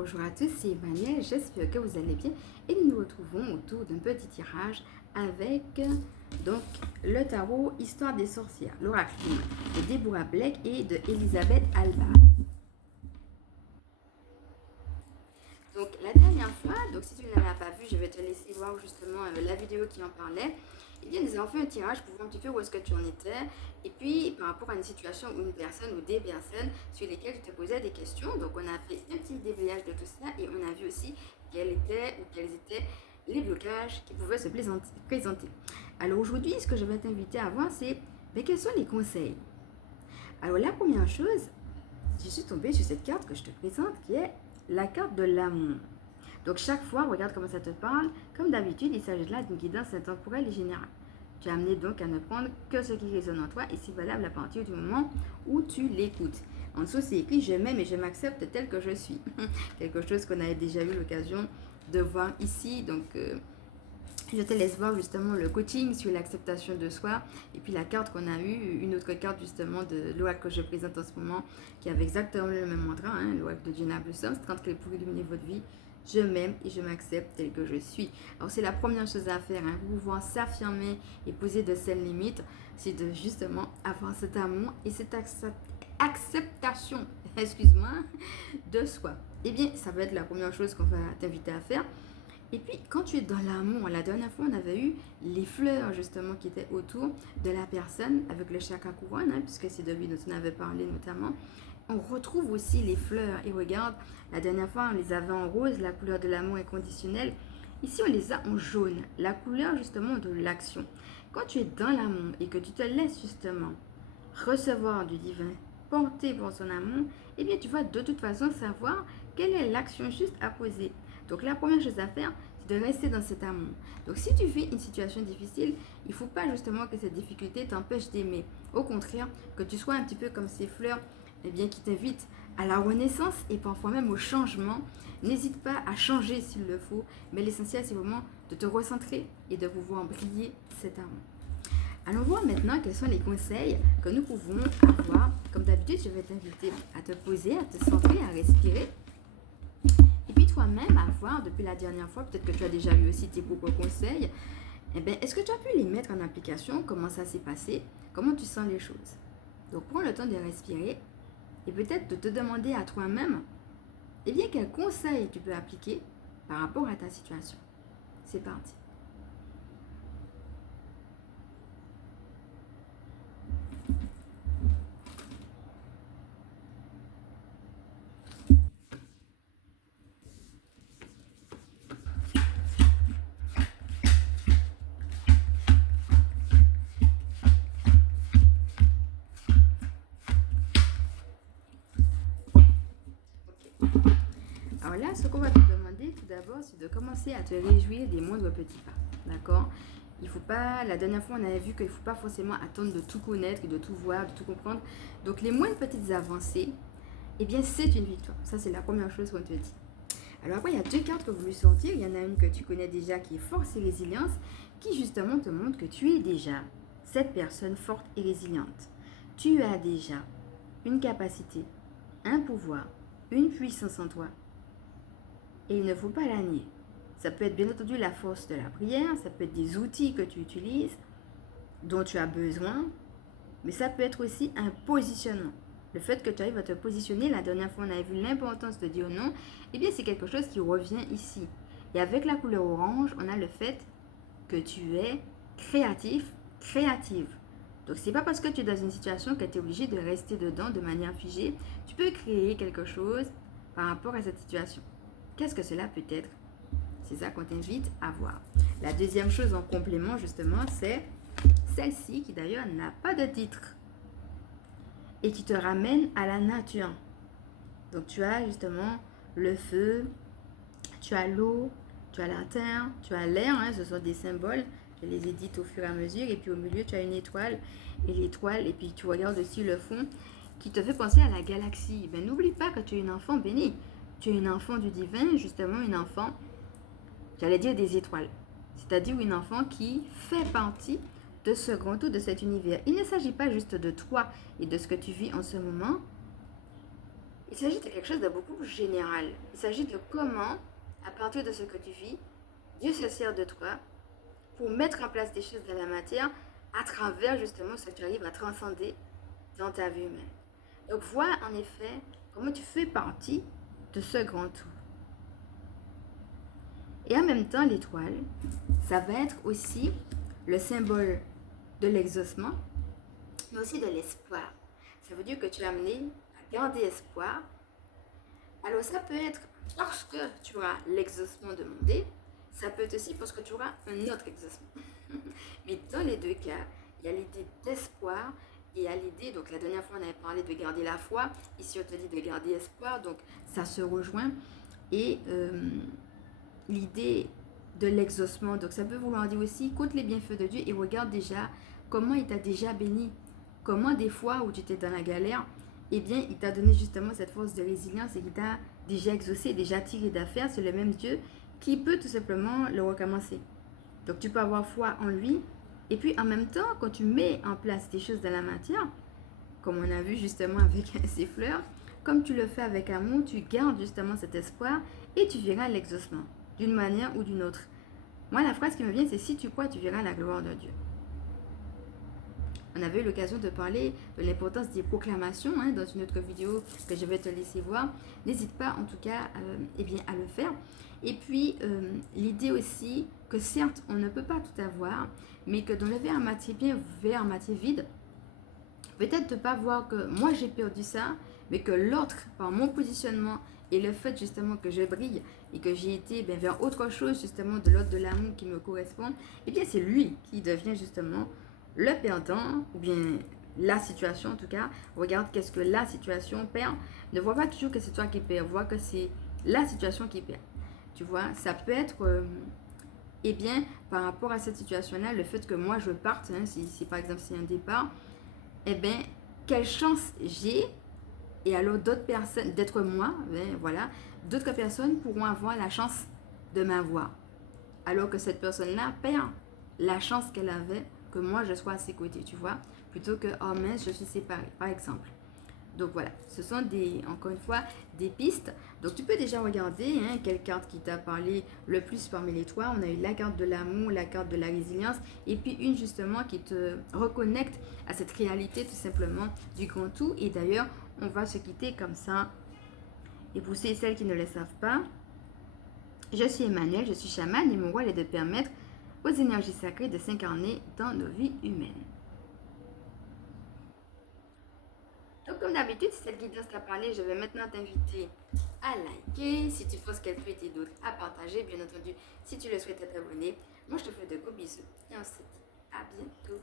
Bonjour à tous, c'est Emmanuel, j'espère que vous allez bien et nous nous retrouvons autour d'un petit tirage avec donc le tarot Histoire des sorcières, l'oracle de Deborah Blake et de Elisabeth Alba. Donc la dernière fois, donc si tu ne l'as pas vu, je vais te laisser voir justement la vidéo qui en parlait. Eh bien, nous avons fait un tirage pour voir un petit peu où est-ce que tu en étais. Et puis, par rapport à une situation ou une personne ou des personnes sur lesquelles tu te posais des questions. Donc, on a fait un petit déblayage de tout ça et on a vu aussi quels étaient les blocages qui pouvaient se présenter. Alors, aujourd'hui, ce que je vais t'inviter à voir, c'est quels sont les conseils. Alors, la première chose, je suis tombée sur cette carte que je te présente qui est la carte de l'amour. Donc chaque fois, regarde comment ça te parle. Comme d'habitude, il s'agit là d'une guidance intemporelle et générale. Tu es amené donc à ne prendre que ce qui résonne en toi et c'est valable à partir du moment où tu l'écoutes. En dessous, c'est écrit « Je m'aime et je m'accepte tel que je suis ». Quelque chose qu'on a déjà eu l'occasion de voir ici. Donc, je te laisse voir justement le coaching sur l'acceptation de soi. Et puis la carte qu'on a eue, une autre carte justement de l'oracle que je présente en ce moment, qui avait exactement le même mantra, l'oracle de Jenna Blossom, 30 clés pour illuminer votre vie. Je m'aime et je m'accepte tel que je suis. Alors c'est la première chose à faire, pour pouvoir s'affirmer et poser de ces limites, c'est de justement avoir cet amour et cette acceptation, excuse-moi, de soi. Eh bien, ça va être la première chose qu'on va t'inviter à faire. Et puis, quand tu es dans l'amour, la dernière fois, on avait eu les fleurs, justement, qui étaient autour de la personne avec le chakra couronne, puisque c'est de lui dont on avait parlé notamment. On retrouve aussi les fleurs. Et regarde, la dernière fois, on les avait en rose, la couleur de l'amour inconditionnel. Ici, on les a en jaune, la couleur, justement, de l'action. Quand tu es dans l'amour et que tu te laisses, justement, recevoir du divin, porter pour son amour, eh bien, tu vas de toute façon savoir quelle est l'action juste à poser. Donc la première chose à faire, c'est de rester dans cet amour. Donc si tu vis une situation difficile, il ne faut pas justement que cette difficulté t'empêche d'aimer. Au contraire, que tu sois un petit peu comme ces fleurs bien, qui t'invitent à la renaissance et parfois même au changement. N'hésite pas à changer s'il le faut, mais l'essentiel c'est vraiment de te recentrer et de pouvoir briller cet amour. Allons voir maintenant quels sont les conseils que nous pouvons avoir. Comme d'habitude, je vais t'inviter à te poser, à te centrer, à respirer. Et puis toi-même, à voir, depuis la dernière fois, peut-être que tu as déjà eu aussi tes propres conseils, est-ce que tu as pu les mettre en application? Comment ça s'est passé? Comment tu sens les choses? Donc prends le temps de respirer et peut-être de te demander à toi-même, quels conseils tu peux appliquer par rapport à ta situation. C'est parti. Alors là, ce qu'on va te demander tout d'abord, c'est de commencer à te réjouir des moindres petits pas. D'accord? Il faut pas, la dernière fois, on avait vu qu'il ne faut pas forcément attendre de tout connaître, de tout voir, de tout comprendre. Donc, les moindres petites avancées, c'est une victoire. Ça, c'est la première chose qu'on te dit. Alors après, il y a deux cartes que vous voulez sortir. Il y en a une que tu connais déjà qui est force et résilience, qui justement te montre que tu es déjà cette personne forte et résiliente. Tu as déjà une capacité, un pouvoir, une puissance en toi. Et il ne faut pas la nier. Ça peut être bien entendu la force de la prière, ça peut être des outils que tu utilises, dont tu as besoin, mais ça peut être aussi un positionnement. Le fait que tu arrives à te positionner, la dernière fois on avait vu l'importance de dire non, c'est quelque chose qui revient ici. Et avec la couleur orange, on a le fait que tu es créatif, créative. Donc c'est pas parce que tu es dans une situation que tu es obligé de rester dedans de manière figée. Tu peux créer quelque chose par rapport à cette situation. Qu'est-ce que cela peut être? C'est ça qu'on t'invite à voir. La deuxième chose en complément, justement, c'est celle-ci, qui d'ailleurs n'a pas de titre et qui te ramène à la nature. Donc, tu as justement le feu, tu as l'eau, tu as la terre, tu as l'air. Ce sont des symboles. Je les édite au fur et à mesure. Et puis, au milieu, tu as une étoile. Et l'étoile, et puis tu regardes aussi le fond qui te fait penser à la galaxie. N'oublie pas que tu es une enfant bénie. Tu es une enfant du divin, justement une enfant, j'allais dire des étoiles. C'est-à-dire une enfant qui fait partie de ce grand tout, de cet univers. Il ne s'agit pas juste de toi et de ce que tu vis en ce moment, Il s'agit de quelque chose de beaucoup général. Il s'agit de comment, à partir de ce que tu vis, Dieu se sert de toi pour mettre en place des choses dans la matière à travers justement ce que tu arrives à transcender dans ta vie humaine. Donc vois en effet comment tu fais partie de ce grand tout. Et en même temps, l'étoile, ça va être aussi le symbole de l'exaucement, mais aussi de l'espoir. Ça veut dire que tu es amené à garder espoir. Alors ça peut être parce que tu auras l'exaucement demandé, ça peut être aussi parce que tu auras un autre exaucement. Mais dans les deux cas, il y a l'idée d'espoir et il y a l'idée, donc la dernière fois on avait parlé de garder la foi, ici on te dit de garder espoir, donc ça se rejoint. Et l'idée de l'exaucement, donc ça peut vouloir dire aussi, compte les bienfaits de Dieu et regarde déjà comment il t'a déjà béni. Comment des fois où tu étais dans la galère, eh bien, il t'a donné justement cette force de résilience et qu'il t'a déjà exaucé, déjà tiré d'affaire. C'est le même Dieu qui peut tout simplement le recommencer. Donc, tu peux avoir foi en lui. Et puis, en même temps, quand tu mets en place des choses dans la matière, comme on a vu justement avec ces fleurs, comme tu le fais avec amour, tu gardes justement cet espoir et tu verras l'exaucement, d'une manière ou d'une autre. Moi, la phrase qui me vient, c'est si tu crois, tu verras la gloire de Dieu. On avait eu l'occasion de parler de l'importance des proclamations dans une autre vidéo que je vais te laisser voir. N'hésite pas en tout cas à le faire. Et puis l'idée aussi que certes on ne peut pas tout avoir, mais que dans le verre à moitié plein, verre à moitié vide, peut-être ne pas voir que moi j'ai perdu ça, mais que l'autre, par mon positionnement et le fait justement que je brille et que j'ai été vers autre chose justement de l'ordre de l'amour qui me correspond, eh bien c'est lui qui devient justement le perdant, ou bien la situation en tout cas. Regarde qu'est-ce que la situation perd. Ne vois pas toujours que c'est toi qui perds, vois que c'est la situation qui perd. Tu vois, ça peut être, eh bien, par rapport à cette situation-là, le fait que moi je parte, si par exemple c'est un départ, eh bien, quelle chance j'ai, et alors d'autres personnes, d'être moi, voilà, d'autres personnes pourront avoir la chance de m'avoir. Alors que cette personne-là perd la chance qu'elle avait que moi je sois à ses côtés, tu vois, plutôt que oh mince, je suis séparée, par exemple. Donc voilà, ce sont encore une fois, des pistes. Donc tu peux déjà regarder quelle carte qui t'a parlé le plus parmi les trois. On a eu la carte de l'amour, la carte de la résilience, et puis une justement qui te reconnecte à cette réalité tout simplement du grand tout. Et d'ailleurs, on va se quitter comme ça. Et pour ceux et celles qui ne le savent pas, je suis Emmanuel, je suis chamane et mon rôle est de permettre aux énergies sacrées de s'incarner dans nos vies humaines. Donc comme d'habitude, si cette guidance t'a parlé, je vais maintenant t'inviter à liker, si tu penses qu'elle peut aider d'autres, à partager, bien entendu, si tu le souhaites t'abonner. Moi, je te fais de gros bisous et on se dit à bientôt.